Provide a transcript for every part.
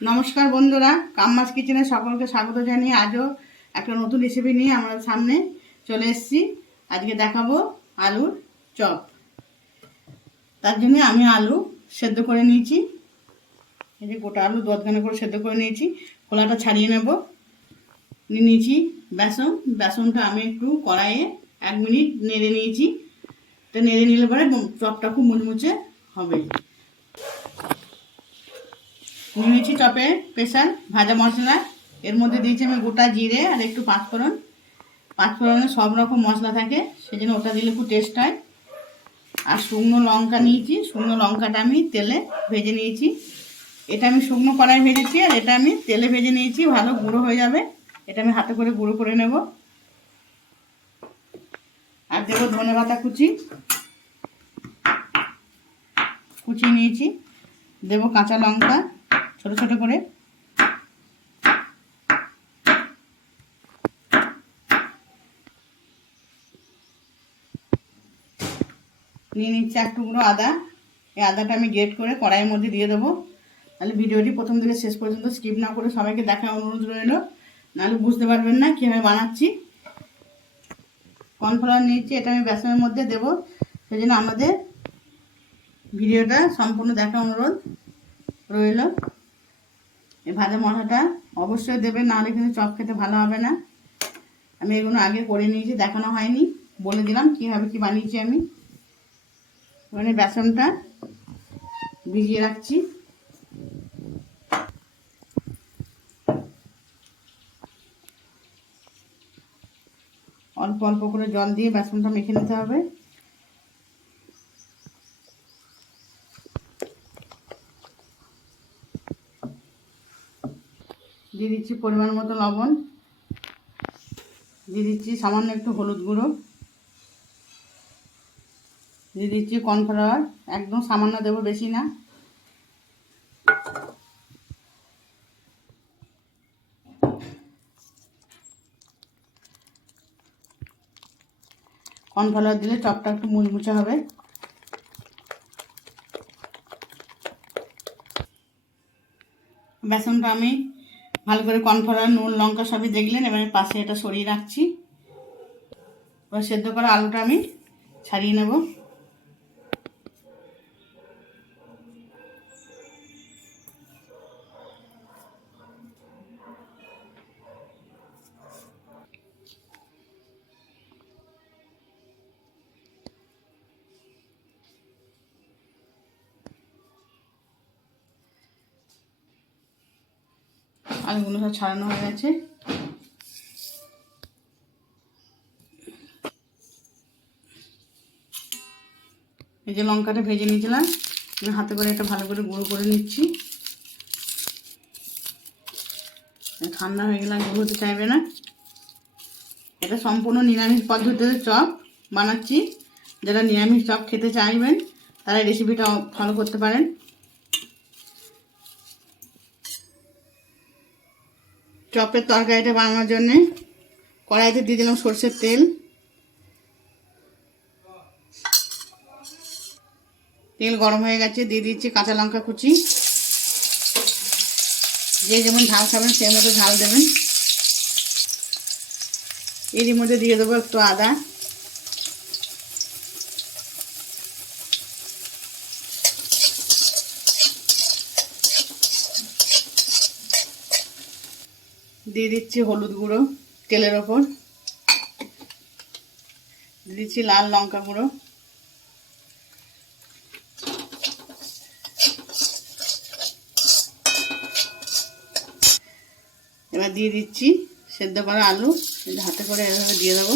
নমস্কার বন্ধুরা কাম্মাস কিচেনে সকলকে স্বাগত জানিয়ে আজও একটা নতুন রেসিপি নিয়ে আমার সামনে চলে এসেছি। আজকে দেখাবো আলুর চপ। তার জন্য আমি আলু সেদ্ধ করে নিয়েছি। এই যে গোটা আলু দশখানা করে সেদ্ধ করে নিয়েছি। খোলাটা ছাড়িয়ে নেব। নিয়ে নিয়েছি বেসন। বেসনটা আমি একটু কড়াইয়ে এক মিনিট নেড়ে নিয়েছি। তো নেড়ে নিলে পরে চপটা খুব মুচমুচে হবে। নিয়েছি চপে প্রেশার ভাজা মশলা। এর মধ্যে দিয়েছি আমি গোটা জিরে আর একটু পাঁচফোড়ন। পাঁচফোড়নে সব রকম মশলা থাকে সেই জন্য ওটা দিলে খুব টেস্ট হয়। আর শুকনো লঙ্কা নিয়েছি, শুকনো লঙ্কাটা আমি তেলে ভেজে নিয়েছি। এটা আমি শুকনো কড়াই ভেজেছি আর এটা আমি তেলে ভেজে নিয়েছি, ভালো গুঁড়ো হয়ে যাবে। এটা আমি হাতে করে গুঁড়ো করে নেব। আর দেবো ধনে পাতা কুচি। কুচি নিয়েছি। দেবো কাঁচা লঙ্কা। ছোট ছোট করে। নিয়ে নিচ্ছি এক টুকরো আদা। এই আদাটা আমি গ্রেট করে কড়াইয়ের মধ্যে দিয়ে দেবো। তাহলে ভিডিওটি প্রথম থেকে শেষ পর্যন্ত স্কিপ না করে সবাইকে দেখা অনুরোধ রইল। নাহলে বুঝতে পারবেন না কীভাবে বানাচ্ছি। কর্নফ্লাওয়ার নিয়েছি, এটা আমি বেসনের মধ্যে দেবো। সেই জন্য আমাদের ভিডিওটা সম্পূর্ণ দেখা অনুরোধ রইল। এই ভাজা মশলাটা অবশ্যই দেবে, নাহলে কিন্তু চপ খেতে ভালো হবে না। আমি এগুলো আগে করে নিয়েছি, দেখানো হয়নি। বলে দিলাম কীভাবে কি বানিয়েছি আমি। মানে বেসনটা ভিজিয়ে রাখছি। অল্প অল্প করে জল দিয়ে বেসনটা মেখে নিতে হবে। দিয়ে দিচ্ছি পরিমাণ মতো লবণ। দিয়ে দিচ্ছি সামান্য একটু হলুদ গুঁড়ো। দিয়ে দিচ্ছি কর্নফ্লাওয়ার। একদম সামান্য দেবো বেশি না। কর্নফ্লাওয়ার দিলে চপটা একটু মুচমুচে হবে। বেসনটা আমি ভালো করে কর্নফ্লাওয়ার নুন, লঙ্কা সবই দেখলেন এবারে পাশে এটা সরিয়ে রাখছি। এবার সেদ্ধ করা আলুটা আমি ছাড়িয়ে নেব। আলুগুলো সব ছাড়ানো হয়ে গেছে। এই যে লঙ্কাটা ভেজে নিয়েছিলাম হাতে করে এটা ভালো করে গুঁড়ো করে নিচ্ছি। ঠান্ডা হয়ে গেলে গুঁড়ো হতে চাইবে না। এটা সম্পূর্ণ নিরামিষ পদ্ধতিতে চপ বানাচ্ছি। যারা নিরামিষ চপ খেতে চাইবেন, তারা রেসিপিটা ফলো করতে পারেন। চপের তরকারিটা বানানোর জন্যে কড়াইতে দিয়ে দিলাম সর্ষের তেল। তেল গরম হয়ে গেছে, দিয়ে দিচ্ছি কাঁচা লঙ্কা কুচি। যে যেমন ঝাল খাবেন, সেই মতো ঝাল দেবেন। এরই মধ্যে দিয়ে দেবো একটু আদা। দিয়ে দিচ্ছি হলুদ গুঁড়ো, তেলের ওপর। দিচ্ছি লাল লঙ্কা গুঁড়ো। এবার দিয়ে দিচ্ছি সেদ্ধ করা আলু। হাতে করে এভাবে দিয়ে দেবো।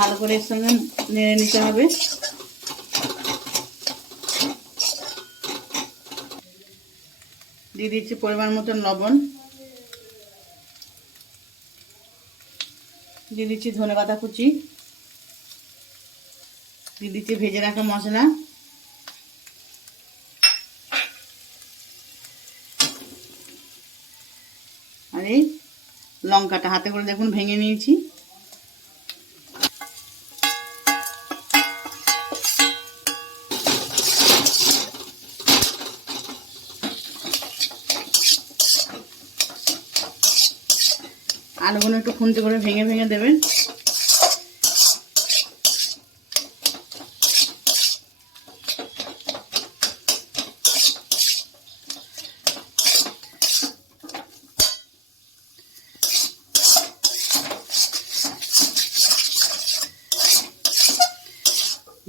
ভালো করে এর সঙ্গে নেড়ে নিতে হবে। দিয়ে দিচ্ছি পরিমাণ মতন লবণ। দিয়ে দিচ্ছি ধনে পাতা কুচি। দিয়ে দিচ্ছি ভেজে রাখা মশলা। আর এই লঙ্কাটা হাতে করে দেখুন, ভেঙে নিয়েছি। আলুগুলো একটু খুন্তি করে ভেঙে ভেঙে দেবেন।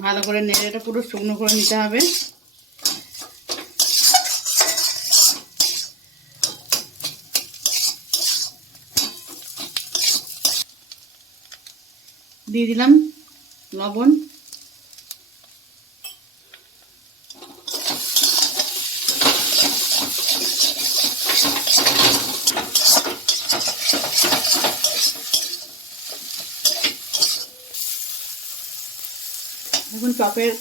ভালো করে নেড়ে এটা পুরো শুকনো করে নিতে হবে। দিয়ে দিলাম লবণ। এখন চপের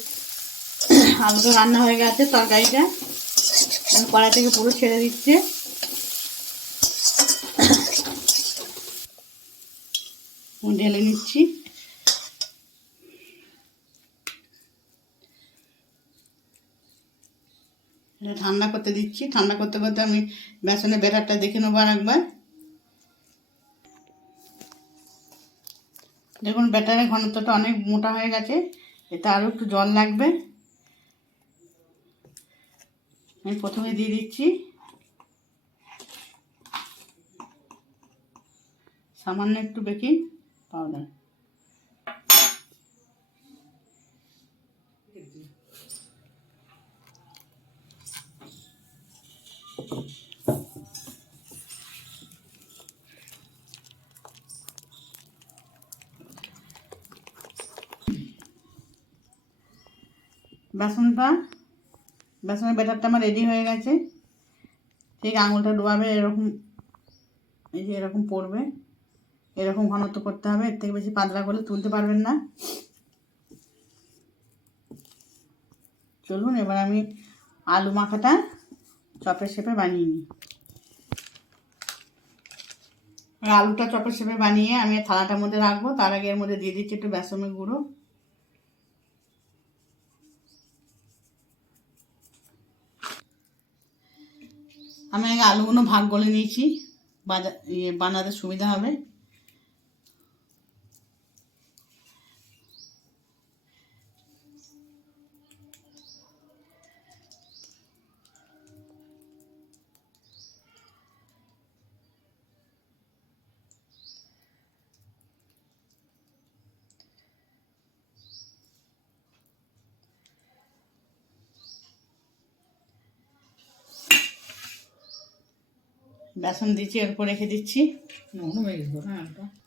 আলুটা রান্না হয়ে গেছে তরকারিটা। কড়াই থেকে পুরো ছেড়ে দিচ্ছে। ঢেলে নিচ্ছি এটা ঠান্ডা করতে দিচ্ছি। ঠান্ডা করতে করতে আমি বেসনের ব্যাটারটা দেখে নেব আর একবার দেখুন, ব্যাটারের ঘনত্বটা অনেক মোটা হয়ে গেছে। এতে আরও একটু জল লাগবে। আমি প্রথমে দিয়ে দিচ্ছি। সামান্য একটু বেকিং পাউডার। বেসনটা, বেসনের ব্যাটারটা আমার রেডি হয়ে গেছে। ঠিক আঙুলটা ডোবাবে, এরকম, এই যে এরকম পড়বে এরকম ঘনত্ব করতে হবে, এর থেকে বেশি পাতলা করলে তুলতে পারবেন না। চলুন, এবার আমি আলু মাখাটা চপের শেপে বানিয়ে নিই। আলুটা চপের শেপে বানিয়ে আমি থালাটার মধ্যে রাখব, তার আগে এর মধ্যে দিয়ে দিচ্ছি একটু বেসনের গুঁড়ো। আমি আগে আলুগুলো ভাগ গলে নিয়েছি, বাজা ইয়ে বানাতে সুবিধা হবে। বেসন দিচ্ছি এরপর রেখে দিচ্ছি। আমি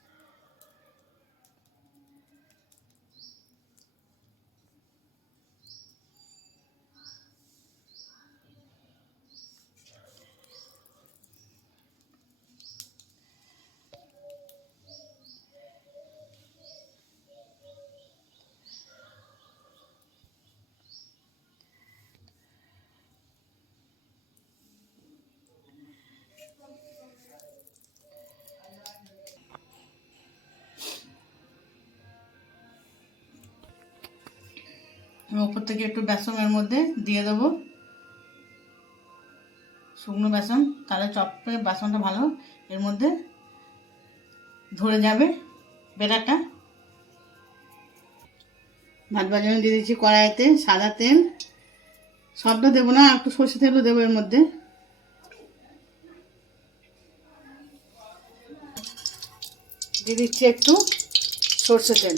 ওপর থেকে একটু বেসনের মধ্যে দিয়ে দেবো। শুকনো বেসন, তাহলে চপে বেসনটা ভালো এর মধ্যে ধরে যাবে বেটারটা ভাত বাজানো দিয়ে দিচ্ছি কড়াইতে সাদা তেল। সবটা দেবো না, একটু সর্ষে তেলও দেবো এর মধ্যে। দিয়ে দিচ্ছি একটু সর্ষে তেল।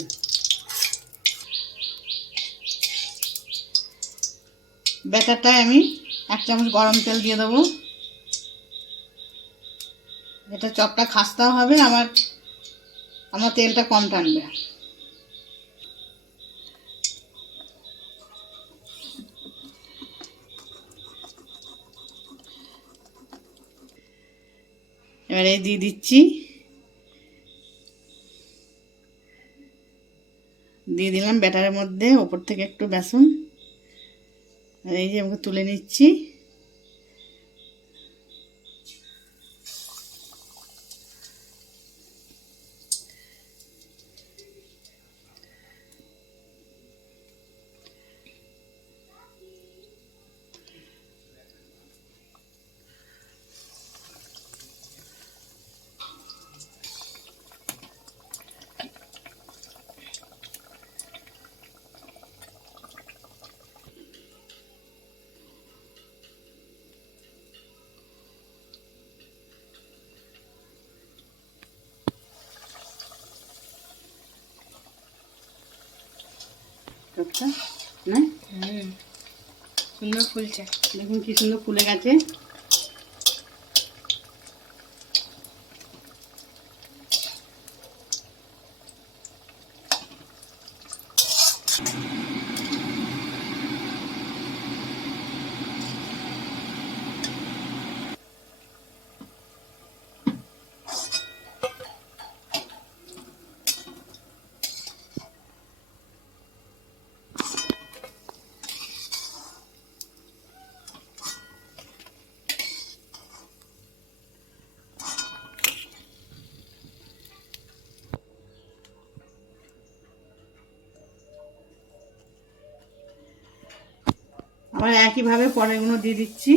ব্যাটারটায় আমি এক চামচ গরম তেল দিয়ে দেবো। এটা চপটা খাস্তাও হবে, আমার আমার তেলটা কম টানবে। এবারে দিয়ে দিচ্ছি। দিয়ে দিলাম ব্যাটারের মধ্যে, ওপর থেকে একটু বেসন। এই যে আমাকে তুলে নিচ্ছি। চপটা না হুম সুন্দর ফুলছে। দেখুন কি সুন্দর ফুলে গেছে। আবার একইভাবে পরেরগুলো দিয়ে দিচ্ছি।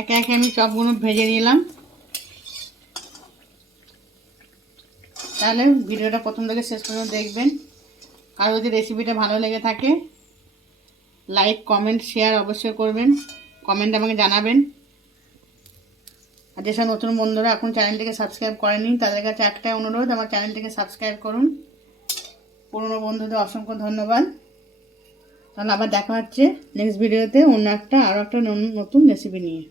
একে একে আমি চপগুলো ভেজে নিলাম। তাহলে ভিডিওটা প্রথম থেকে শেষ পর্যন্ত দেখবেন। আর যদি রেসিপিটা ভালো লেগে থাকে লাইক কমেন্ট শেয়ার অবশ্যই করবেন। কমেন্ট আমাকে জানাবেন। আর যেসব নতুন বন্ধুরা এখন চ্যানেলটিকে সাবস্ক্রাইব করেনি তাদের কাছে একটাই অনুরোধ, আমার চ্যানেলটিকে সাবস্ক্রাইব করুন। পুরনো বন্ধুদের অসংখ্য ধন্যবাদ। তাহলে আবার দেখা হচ্ছে নেক্সট ভিডিওতে অন্য একটা আরও একটা নতুন রেসিপি নিয়ে।